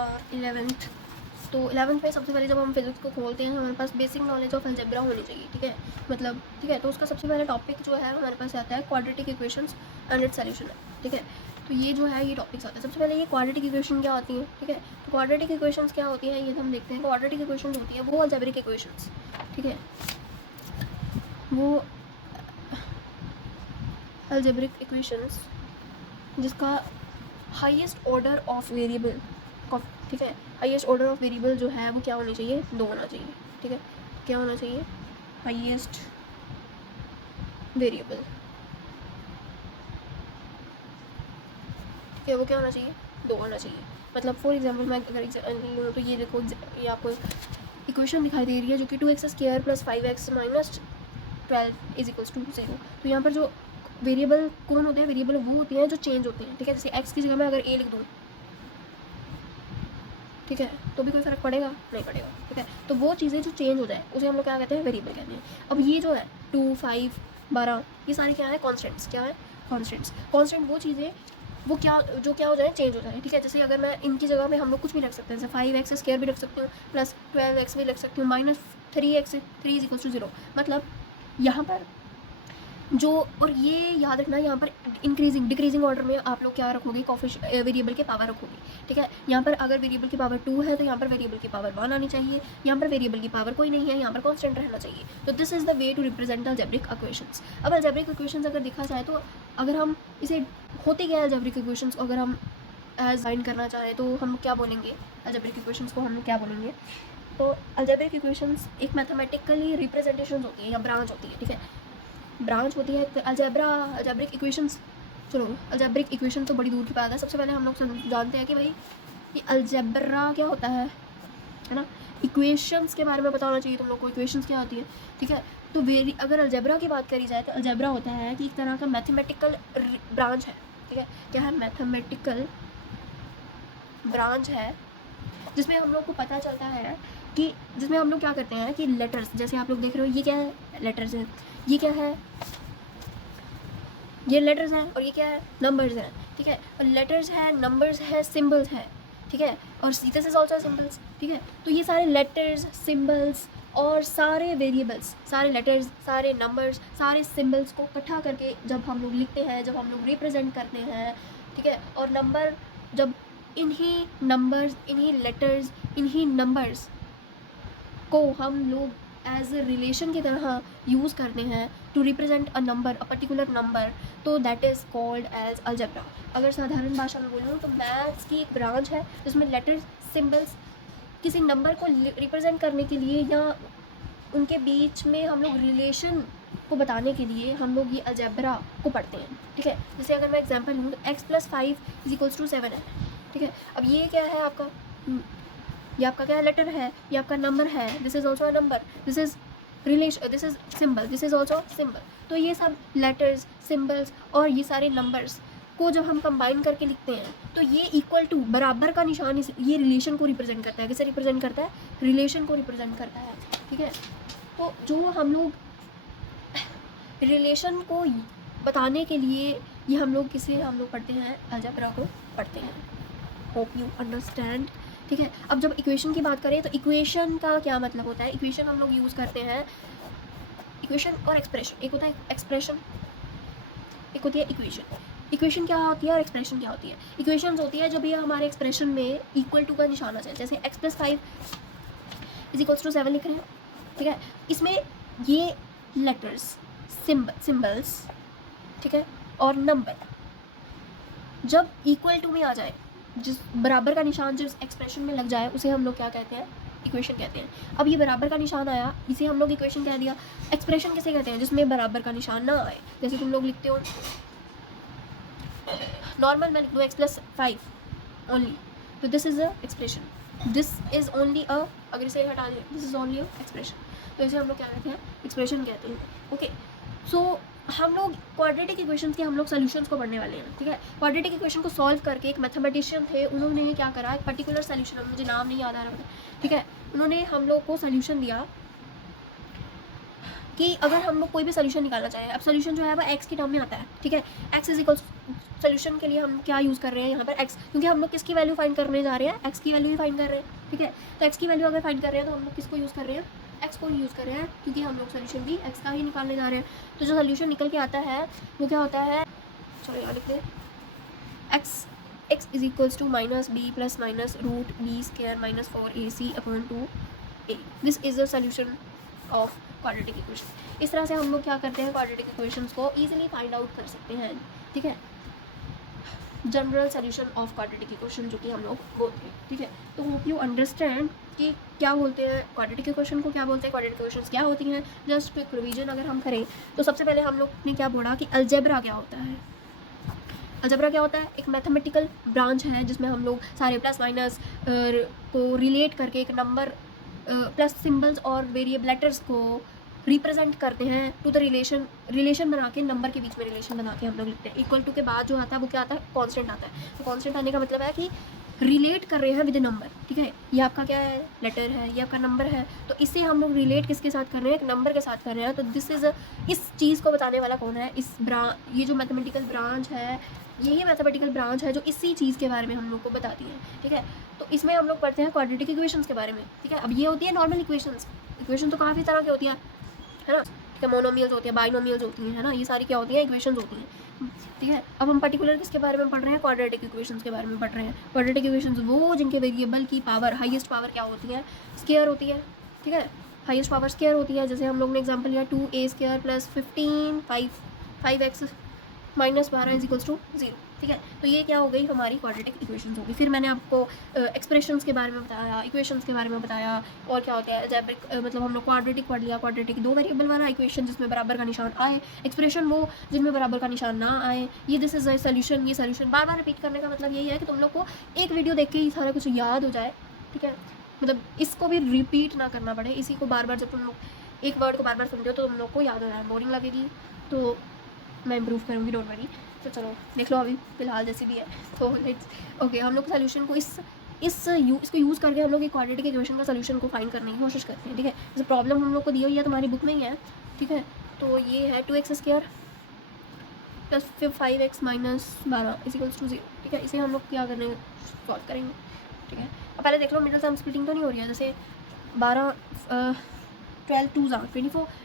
Are 11th। तो 11th में सबसे पहले जब हम फिजिक्स को खोलते हैं हमारे पास बेसिक नॉलेज ऑफ अलजेब्रा होनी चाहिए, ठीक है, मतलब ठीक है। तो उसका सबसे पहले टॉपिक जो है हमारे पास आता है quadratic equations and it's solution है, ठीक है। तो ये जो है ये टॉपिक्स आता है। सबसे पहले ये क्वाड्रेटिक इक्वेशन क्या होती है, ठीक है। तो क्वाड्रेटिक इक्वेशंस क्या होती है ये हम देखते हैं। क्वाड्रेटिक इक्वेशंस होती है वो अलजेब्रिक इक्वेशंस, ठीक है, वो अलजेब्रिक इक्वेशंस जिसका हाईएस्ट ऑर्डर ऑफ वेरिएबल, ठीक है, हाईएस्ट ऑर्डर ऑफ वेरिएबल जो है वो क्या होना चाहिए, 2 होना चाहिए, ठीक है। क्या होना चाहिए, हाईएस्ट वेरिएबल, ठीक है, वो क्या होना चाहिए, 2 होना चाहिए। मतलब फॉर एग्जांपल मैं अगर लूँ तो ये देखो, ये आपको इक्वेशन दिखाई दे रही है जो कि 2x² + 5x - 12 = 0। तो यहाँ पर जो वेरिएबल कौन होते हैं, वेरिएबल वो होते हैं जो चेंज होते हैं, ठीक है। जैसे x की जगह मैं अगर a लिख दूँ, ठीक है, तो भी कोई फ़र्क पड़ेगा, नहीं पड़ेगा, ठीक है। तो वो चीज़ें जो चेंज हो जाए उसे हम लोग क्या कहते हैं, वेरिएबल कहते हैं। अब ये जो है 2, 5, 12 ये सारी क्या है, कॉन्स्टेंट्स, क्या है, कॉन्स्टेंट्स। कॉन्स्टेंट वो चीज़ें वो क्या जो क्या हो जाए, चेंज हो जाए, ठीक है। जैसे अगर मैं इनकी जगह में हम लोग कुछ भी रख सकते हैं, जैसे 5x² भी रख सकते हो, +12x भी रख सकती हूँ, -3x 3 = 0। मतलब यहाँ पर जो, और ये याद रखना यहाँ पर इंक्रीजिंग डिक्रीजिंग ऑर्डर में आप लोग क्या रखोगे, वेरिएबल की पावर रखोगे, ठीक है। यहाँ पर अगर वेरिएबल की पावर 2 है तो यहाँ पर वेरिएबल की पावर 1 आनी चाहिए। यहाँ पर वेरिएबल की पावर कोई नहीं है, यहाँ पर कांस्टेंट रहना चाहिए। तो this is the way to represent algebraic equations. अब अलजेब्रिक इक्वेशंस अगर देखा जाए तो अगर हम इसे होते क्या है अलजेब्रिक इक्वेशंस, अगर हम एज फाइंड करना चाहें तो हम क्या बोलेंगे, अलजेब्रिक इक्वेशंस को हम क्या बोलेंगे। तो अलजेब्रिक इक्वेशंस एक मैथमेटिकली रिप्रेजेंटेशन होती है या ब्रांच होती है, ठीक है, ब्रांच होती है। अलजेब्रिक इक्वेशंस, चलो अलजेब्रिक इक्वेशन तो बड़ी दूर की बात है। सबसे पहले हम लोग जानते हैं कि भाई ये अलजेब्रा क्या होता है ना। इक्वेशंस के बारे में बताना चाहिए तुम लोग को, इक्वेशंस क्या होती है, ठीक है। तो अगर अलजेब्रा की बात करी जाए तो अलजेब्रा होता है कि एक तरह का मैथमेटिकल ब्रांच है, ठीक है। क्या है, मैथमेटिकल ब्रांच है जिसमें हम लोग को पता चलता है कि जिसमें हम लोग क्या करते हैं कि लेटर्स, जैसे आप लोग देख रहे हो ये क्या है, लेटर्स है, ये क्या है, ये लेटर्स हैं, और ये क्या है, नंबर्स हैं, ठीक है। और लेटर्स है, नंबर्स है, सिंबल्स है, ठीक है, और दिस इज ऑल्सो सिंबल्स, ठीक है। तो ये सारे लेटर्स, सिंबल्स और सारे वेरिएबल्स, सारे लेटर्स, सारे नंबर्स, सारे सिंबल्स को इकट्ठा करके जब हम लोग लिखते हैं, जब हम लोग रिप्रेजेंट करते हैं, ठीक है। और नंबर, जब इन्हीं नंबर्स, इन्हीं लेटर्स, इन्हीं नंबर्स को हम लोग एज ए रिलेशन की तरह यूज़ करते हैं to represent a number, a particular number, तो that is called as algebra. अगर साधारण भाषा में बोलूँ तो मैथ्स की एक ब्रांच है जिसमें लेटर्स, सिंबल्स किसी नंबर को रिप्रेजेंट करने के लिए या उनके बीच में हम लोग रिलेशन को बताने के लिए हम लोग ये अलजेब्रा को पढ़ते हैं, ठीक है। जैसे अगर मैं एग्जांपल लूँ तो x + 5 = 7 है, ठीक है। अब ये क्या है आपका, ये आपका क्या लेटर है, ये आपका नंबर है, this is also a number, this is relation, this is symbol, this is also symbol. तो ये सब लेटर्स, सिंबल्स और ये सारे नंबर्स को जब हम कंबाइन करके लिखते हैं तो ये इक्वल टू, बराबर का निशान ये रिलेशन को रिप्रेजेंट करता है। किसे रिप्रेजेंट करता है, रिलेशन को रिप्रेजेंट करता है, ठीक है। तो जो हम लोग रिलेशन को बताने के लिए ये हम लोग किसे हम लोग पढ़ते हैं, अलजेब्रा को पढ़ते हैं। होप यू अंडरस्टैंड, ठीक है। अब जब इक्वेशन की बात करें तो इक्वेशन का क्या मतलब होता है, इक्वेशन हम लोग यूज़ करते हैं, इक्वेशन और एक्सप्रेशन, एक होता है एक्सप्रेशन, एक होती है इक्वेशन। इक्वेशन क्या होती है और एक्सप्रेशन क्या होती है, इक्वेशन होती है जब ये हमारे एक्सप्रेशन में इक्वल टू का निशान आ जाए, जैसे x + 5 = 7 लिख रहे हैं, ठीक है। इसमें ये लेटर्स, सिंबल्स, ठीक है, और नंबर जब इक्वल टू में आ जाए, जिस बराबर का निशान जिस एक्सप्रेशन में लग जाए उसे हम लोग क्या कहते हैं, इक्वेशन कहते हैं। अब ये बराबर का निशान आया, इसे हम लोग इक्वेशन कह दिया। एक्सप्रेशन किसे कहते हैं, जिसमें बराबर का निशान ना आए, जैसे तुम लोग लिखते हो नॉर्मल, मैं लिख दूँ x + 5 ओनली, तो this is a expression, this is only अ, अगर इसे हटा दें this is only a expression, तो इसे हम लोग क्या कहते हैं, एक्सप्रेशन कहते हैं, ओके। सो हम लोग क्वाड्रेटिक इक्वेशंस के हम लोग सॉल्यूशंस को पढ़ने वाले हैं, ठीक है। क्वाड्रेटिक इक्वेशन को सॉल्व करके एक मैथमेटिशियन थे, उन्होंने क्या करा, एक पर्टिकुलर सॉल्यूशन, मुझे नाम नहीं याद आ रहा, ठीक है, उन्होंने हम लोग को सॉल्यूशन दिया कि अगर हम लोग कोई भी सोल्यूशन निकालना चाहें, अब सोल्यूशन जो है वो एक्स की टर्म में आता है, ठीक है। एक्स इज इक्वल्स, सोल्यूशन के लिए हम क्या यूज़ कर रहे हैं यहाँ पर एक्स, क्योंकि हम लोग किसकी वैल्यू फाइंड करने जा रहे हैं, एक्स की वैल्यू ही फाइंड कर रहे हैं, ठीक है। तो एक्स की वैल्यू अगर फाइंड कर रहे हैं तो हम लोग किसको यूज़ कर रहे हैं, एक्स को यूज़ कर रहे हैं, क्योंकि हम लोग सोल्यूशन भी एक्स का ही निकालने जा रहे हैं। तो जो सोल्यूशन निकल के आता है वो क्या होता है, चलो यहाँ लिख लें, x is equals to minus b plus minus root b square minus 4ac upon 2a। This is the solution of quadratic equation. इस तरह से हम लोग क्या करते हैं, क्वाड्रेटिक इक्वेशंस को ईजिली फाइंड आउट कर सकते हैं, ठीक है। General solution of quadratic equation जो कि हम लोग बोलते हैं, ठीक है। तो होप यू अंडरस्टैंड कि क्या बोलते हैं क्वाड्रेटिक इक्वेशन को, क्या बोलते हैं क्वाड्रेटिक इक्वेशंस क्या होती हैं। जस्ट क्विक रिवीजन अगर हम करें तो सबसे पहले हम लोग ने क्या बोला कि अलजेब्रा क्या होता है। अलजेब्रा क्या होता है, एक मैथमेटिकल ब्रांच है जिसमें हम लोग सारे प्लस माइनस को रिलेट करके एक नंबर प्लस सिंबल्स और वेरिएबल लेटर्स को रिप्रेजेंट करते हैं टू द रिलेशन बना के, नंबर के बीच में रिलेशन बना के हम लोग लिखते हैं। इक्वल टू के बाद जो आता है वो क्या आता है, कांस्टेंट आता है। तो कांस्टेंट आने का मतलब है कि रिलेट कर रहे हैं विद नंबर, ठीक है। ये आपका क्या है, लेटर है, ये आपका नंबर है। तो इसे हम लोग रिलेट किसके साथ कर रहे हैं, एक नंबर के साथ कर रहे हैं। तो दिस इज इस चीज़ को बताने वाला कौन है, ये जो मैथमेटिकल ब्रांच है, यही मैथमेटिकल ब्रांच है जो इसी चीज़ के बारे में हम लोग को बताती है, ठीक है। तो इसमें हम लोग पढ़ते हैं क्वाड्रेटिक इक्वेशंस के बारे में, ठीक है। अब ये होती है नॉर्मल इक्वेशंस। इक्वेशन तो काफ़ी तरह की होती है ना, ठीक है। मोनोमियल्स होती है, बाइनोमियल्स होती हैं, है ना, ये सारी क्या होती हैं, इक्वेशंस होती हैं, ठीक है। अब हम पर्टिकुलर किसके बारे में पढ़ रहे हैं, क्वाड्रेटिक इक्वेशंस के बारे में पढ़ रहे हैं। क्वाड्रेटिक इक्वेशंस वो जिनके वेरिएबल की पावर, हाईएस्ट पावर क्या होती है, स्क्वायर होती है, ठीक है। हाईएस्ट पावर स्क्वायर होती है। जैसे हम लोग ने एग्जाम्पल लिया 2a square plus 15 5x minus 12 is equals to 0, ठीक है। तो ये क्या हो गई, हमारी क्वाड्रेटिक इक्वेशंस होगी। फिर मैंने आपको एक्सप्रेशंस के बारे में बताया, इक्वेशंस के बारे में बताया, और क्या होता है अलजेब्रिक, मतलब हम लोग क्वाड्रेटिक पढ़ लिया। क्वाड्रेटिक दो वेरिएबल वाला इक्वेशन जिसमें बराबर का निशान आए, एक्सप्रेशन वो जिनमें बराबर का निशान ना आए। ये दिस इज अ सोल्यूशन। ये सोल्यूशन बार बार रिपीट करने का मतलब यही है कि तुम लोग को एक वीडियो देख के ही सारा कुछ याद हो जाए, ठीक है। मतलब इसको भी रिपीट ना करना पड़े, इसी को बार बार, जब तुम लोग एक वर्ड को बार बार समझो तो तुम लोग को याद हो जाए। बोरिंग लगेगी तो मैं इम्प्रूव करूँगी, डोंट वरी। तो चलो देख लो, अभी फिलहाल जैसी भी है। तो लेट्स ओके, हम लोग सोल्यूशन को इसको यूज़ करके हम लोग एक क्वाड्रेटिक इक्वेशन का सोल्यूशन को फाइंड करने की कोशिश करते हैं, ठीक है। जैसे प्रॉब्लम हम लोग को दी हुई है, तुम्हारी बुक में ही है, ठीक है। तो ये है 2x square plus 5x minus 12 is equals to 0, ठीक है। इसे हम लोग क्या करने सॉल्व करेंगे, ठीक है। अब पहले देख लो मिडिल टर्म स्प्लिटिंग तो नहीं हो रही है। जैसे 12 12 2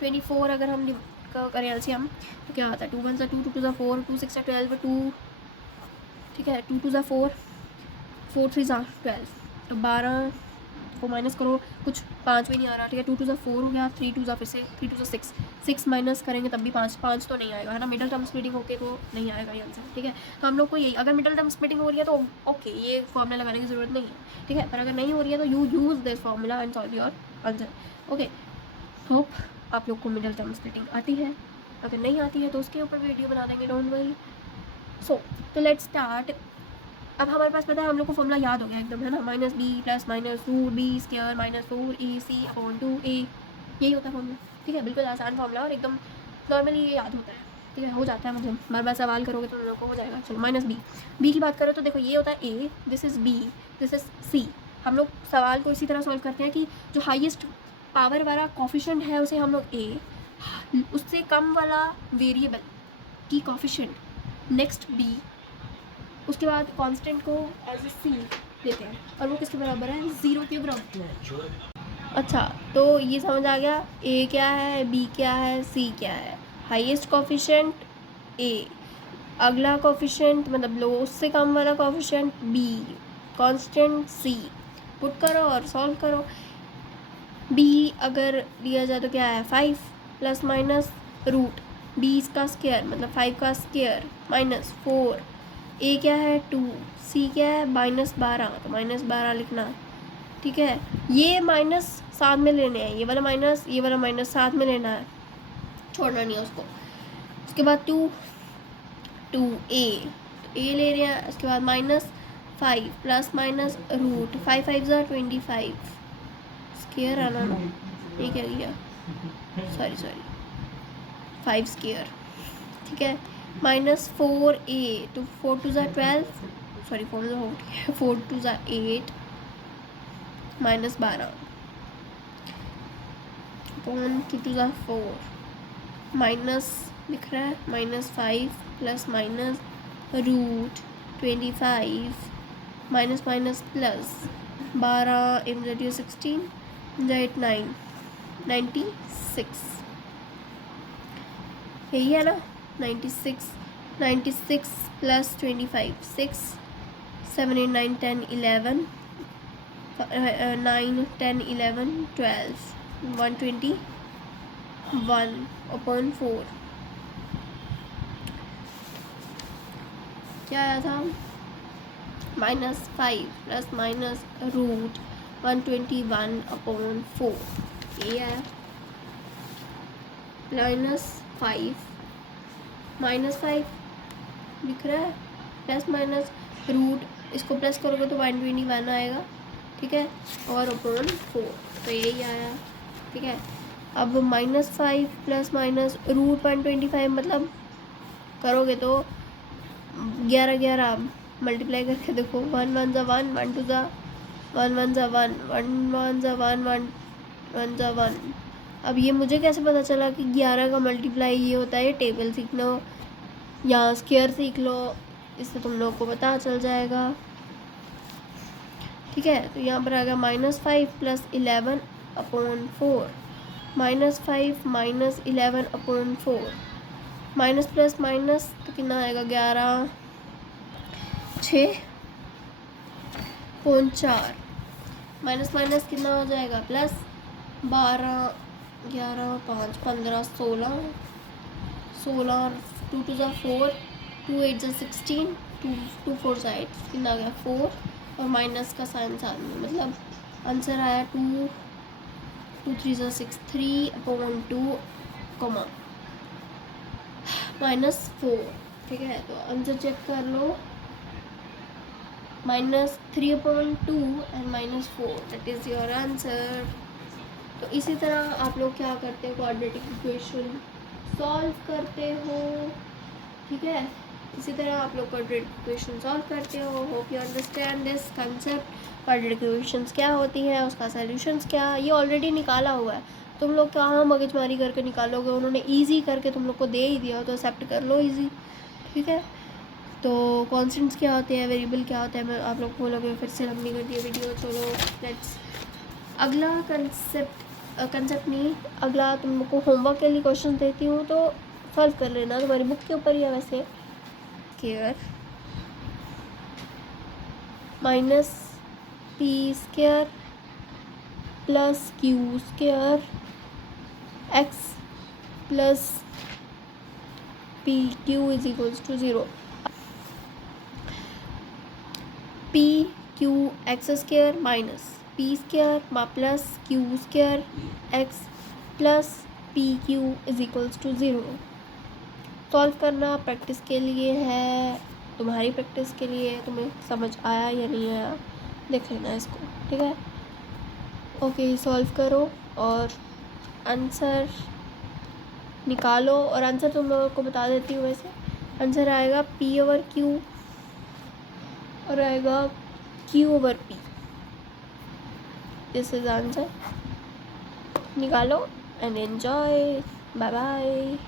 24 अगर हम करें एलसीएम तो क्या आता है, 2 1 2 2 2 4 2 6 12 2, ठीक है। 2 2 4 4 3 12, तो 12 को माइनस करो, कुछ 5 भी नहीं आ रहा, ठीक है। 2 2 4 हो गया, 3 2 फिर से 3 2 6 माइनस करेंगे तब भी 5 तो नहीं आएगा, है ना। मिडिल टर्म स्प्लिटिंग होके तो नहीं आएगा ये आंसर, ठीक है। तो हम लोग को यही, अगर मिडिल टर्म स्प्लिटिंग हो रही है तो ओके, ये फॉर्मूला लगाने की ज़रूरत नहीं है, ठीक है। पर अगर नहीं हो रही है तो you use this formula and solve your answer, okay. Hope आप लोग को मिडिल टर्म स्प्लिटिंग आती है। अगर नहीं आती है तो उसके ऊपर वीडियो बना देंगे, डोंट वरी। सो तो लेट्स स्टार्ट। अब हमारे पास पता है, हम लोग को फॉर्मूला याद हो गया एकदम, है ना। Minus b plus minus root b square minus 4ac upon 2a, यही होता है फॉर्मूला, ठीक है। बिल्कुल आसान फॉर्मूला और एकदम नॉर्मली ये याद होता है, ठीक है। हो जाता है, मतलब बार बार सवाल करोगे तो उन लोगों को हो जाएगा। चलो माइनस बी की बात करो तो देखो ये होता है a, this is b, this is c। हम लोग सवाल को इसी तरह सॉल्व करते हैं कि जो हाईएस्ट पावर वाला कॉफिशेंट है उसे हम लोग a, उससे कम वाला वेरिएबल की कॉफिशेंट नेक्स्ट b, उसके बाद कांस्टेंट को एज ए सी देते हैं, और वो किसके बराबर है, 0 के बराबर। अच्छा, तो ये समझ आ गया, a क्या है, b क्या है, c क्या है। हाईएस्ट कॉफिशेंट a, अगला कॉफिशेंट मतलब लो उससे कम वाला coefficient b, constant c। Put करो और सॉल्व करो। b अगर लिया जाए तो क्या है, 5 प्लस माइनस रूट b का स्क्वायर मतलब 5 का स्क्वायर माइनस 4, a क्या है 2, c क्या है माइनस 12, तो माइनस 12 लिखना, ठीक है। ये माइनस साथ में लेने हैं, ये वाला माइनस साथ में लेना है, छोड़ना नहीं है उसको। उसके बाद 2a ले रहे हैं, उसके बाद minus 5 plus minus root 5 5 25 square आना ना, ये क्या किया, सॉरी 5 स्क्वायर, ठीक है। माइनस 4a तो 4 2 12, सॉरी 4 2 8 माइनस 12, अपॉन 2 टू ज़ा 4 माइनस दिख रहा है -5 plus minus root 25 minus minus plus 12 इन ज़ 16 8 9 96 यही है ना 96 प्लस 25 6 7 8 9 10 11 9 10 11 12 121 अपॉन 4 क्या आया था -5 प्लस माइनस रूट 121 अपॉन 4 ये आया -5 दिख रहा है प्लस माइनस रूट इसको प्लस करोगे तो 121 आएगा ठीक है और अपॉन 4 तो यही आया ठीक है। अब -5 प्लस माइनस रूट 125 मतलब करोगे तो 11 मल्टीप्लाई करके देखो 1 1 ज़ा 1 1 2 ज़ा 1 1 ज़ा 1 1 1 ज़ा 1 1 1 ज़ा 1। अब ये मुझे कैसे पता चला कि 11 का मल्टीप्लाई ये होता है। ये टेबल सीख लो या स्क्वायर सीख लो इससे तुम लोग को पता चल जाएगा ठीक है। तो यहाँ पर आ गया -5 plus 11 upon 4 -5 minus 11 upon 4 minus plus minus तो कितना आएगा 11 6 पॉइंट 4 माइनस माइनस कितना हो जाएगा प्लस 12 11 5 15 16 2 टू ज़ा 4 2 8 ज़ा 16 2 4 ज़ा 8 कितना आ गया 4 और माइनस का साइन साथ में मतलब आंसर आया 2 3 ज़ा 6 3 अपॉन 2 कॉमा -4 ठीक है। तो आंसर चेक कर लो -3 upon 2 and -4 that is your answer. तो इसी तरह आप लोग क्या करते हो क्वाड्रेटिक इक्वेशन सॉल्व करते हो ठीक है। इसी तरह आप लोग क्वाड्रेटिक इक्वेशन सॉल्व करते हो। Hope you understand this concept quadratic equations क्या होती है उसका सॉल्यूशंस क्या ये ऑलरेडी निकाला हुआ है। तुम लोग कहाँ मगजमारी करके निकालोगे उन्होंने इजी करके तुम लोग को दे ही दिया हो तो एक्सेप्ट कर लो इजी ठीक है। तो कॉन्स्टेंट्स क्या होते हैं वेरिएबल क्या होता है मैं आप लोग बोलोगे फिर से लंबी कर दिया वीडियो। चलो लेट्स अगला कंसेप्ट नहीं अगला तुम लोग को होमवर्क के लिए क्वेश्चन देती हूँ तो सॉल्व कर लेना तुम्हारी बुक के ऊपर ही है वैसे। Square minus p square plus q square x plus p q is equals to 0 p q x square minus p square plus q square x plus p q is equals to 0। Solve करना practice के लिए है तुम्हारी practice के लिए तुम्हें समझ आया या नहीं आया देख लेना इसको ठीक है। ओके सॉल्व करो और आंसर निकालो और आंसर तुम लोगों को बता देती हूँ। वैसे आंसर आएगा p/q और आएगा q/p दिस इज आंसर। निकालो एंड एंजॉय बाय बाय।